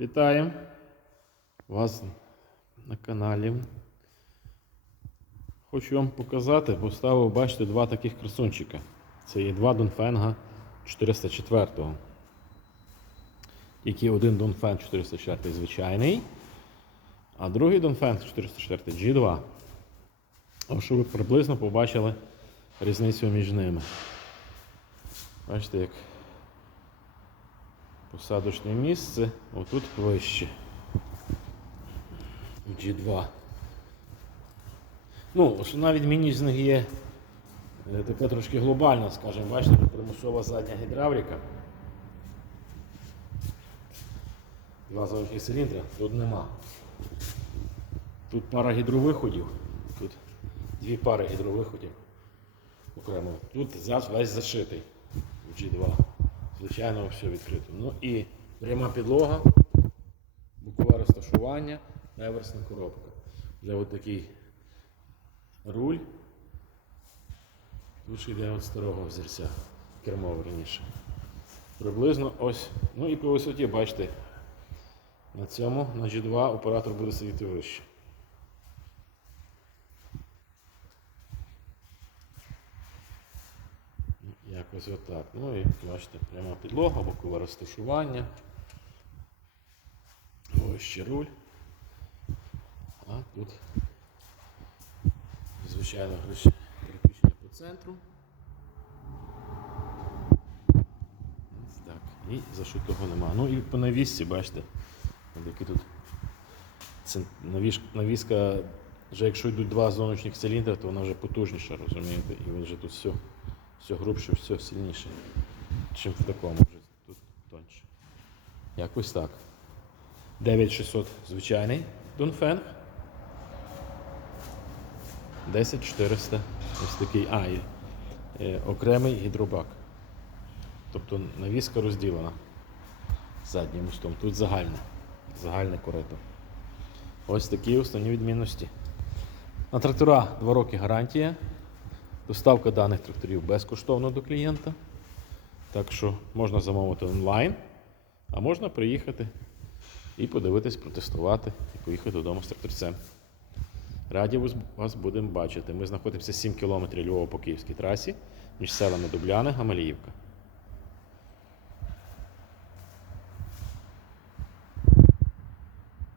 Вітаю вас на каналі. Хочу вам показати, поставив, бачите, два таких красунчика. Це є два Донфенга 404. Тільки один Донфенг 404 звичайний, а другий Донфенг 404 G2. А щоб ви приблизно побачили різницю між ними. Бачите, як посадочне місце отут вище. В G2. Ну, основна відмінність з них є е, така трошки глобальна, скажімо, бачите, примусова задня гідравліка. Два заводні циліндри, тут нема. Тут пара гідровиходів, тут дві пари гідровиходів окремо. Тут весь зашитий в G2. Звичайно, все відкрито. Ну і пряма підлога, бокове розташування, реверсна коробка. Вже от такий руль. Тут йде від старого взірця, кермо верніше. Приблизно ось. Ну і по висоті, бачите, на цьому, на G2 оператор буде сидіти вище. Якось отак. Ну і бачите, пряма підлога, бокове розташування. Ось ще руль. А тут, звичайно, переключення по центру. Ось так. І зашитого нема. Ну і по навісці, бачите, які тут навіска, вже якщо йдуть два зоночних циліндри, то вона вже потужніша, розумієте? І він вже тут все, все грубше, все сильніше, чим в такому вже тут тоньше. Якось так. 9600 звичайний Донфенг. 10400 ось такий а, і, е, окремий гідробак. Тобто навіска розділена заднім мостом. Тут загальне, загальне корито. Ось такі основні відмінності. На трактора 2 роки гарантія. Доставка даних тракторів безкоштовно до клієнта. Так що можна замовити онлайн, а можна приїхати і подивитись, протестувати і поїхати додому з тракторцем. Раді вас- вас будемо бачити. Ми знаходимося 7 км Львова по Київській трасі між селами Дубляни Гамаліївка.